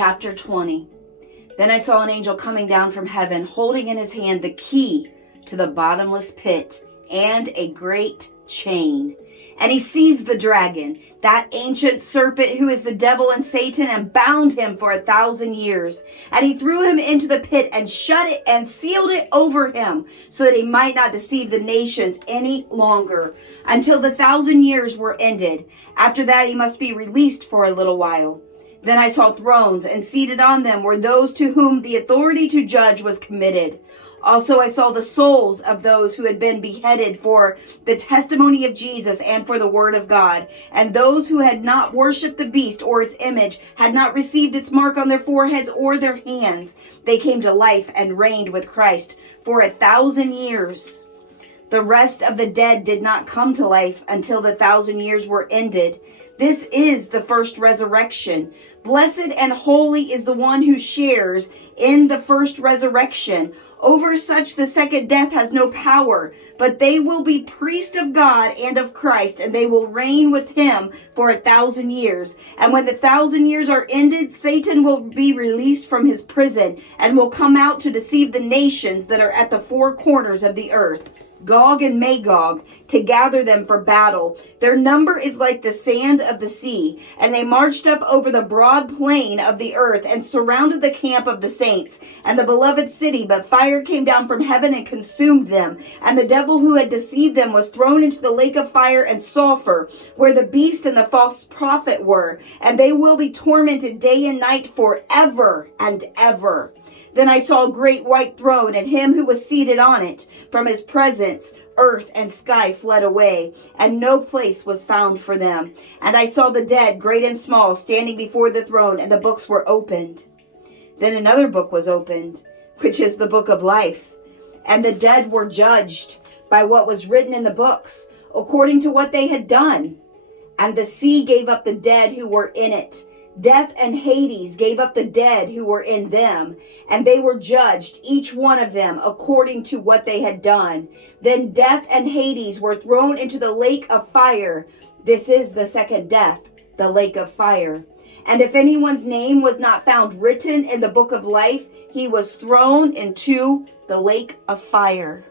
Chapter 20. Then I saw an angel coming down from heaven, holding in his hand the key to the bottomless pit and a great chain. And he seized the dragon, that ancient serpent who is the devil and Satan, and bound him for 1,000 years. And he threw him into the pit and shut it and sealed it over him, so that he might not deceive the nations any longer, until the 1,000 years were ended. After that he must be released for a little while. Then I saw thrones, and seated on them were those to whom the authority to judge was committed. Also I saw the souls of those who had been beheaded for the testimony of Jesus and for the word of God, and those who had not worshipped the beast or its image, had not received its mark on their foreheads or their hands. They came to life and reigned with Christ for 1,000 years. The rest of the dead did not come to life until the 1,000 years were ended. This is the first resurrection. Blessed and holy is the one who shares in the first resurrection. Over such the second death has no power, but they will be priests of God and of Christ, and they will reign with him for 1,000 years. And when the 1,000 years are ended, Satan will be released from his prison and will come out to deceive the nations that are at the four corners of the earth, Gog and Magog, to gather them for battle. Their number is like the sand of the sea. And they marched up over the broad plain of the earth and surrounded the camp of the saints and the beloved city. But fire came down from heaven and consumed them. And the devil who had deceived them was thrown into the lake of fire and sulfur, where the beast and the false prophet were. And they will be tormented day and night forever and ever. Then I saw a great white throne, and him who was seated on it. From his presence, earth and sky fled away, and no place was found for them. And I saw the dead, great and small, standing before the throne, and the books were opened. Then another book was opened, which is the book of life. And the dead were judged by what was written in the books, according to what they had done. And the sea gave up the dead who were in it. Death and Hades gave up the dead who were in them, and they were judged, each one of them, according to what they had done. Then death and Hades were thrown into the lake of fire. This is the second death, the lake of fire. And if anyone's name was not found written in the book of life, he was thrown into the lake of fire.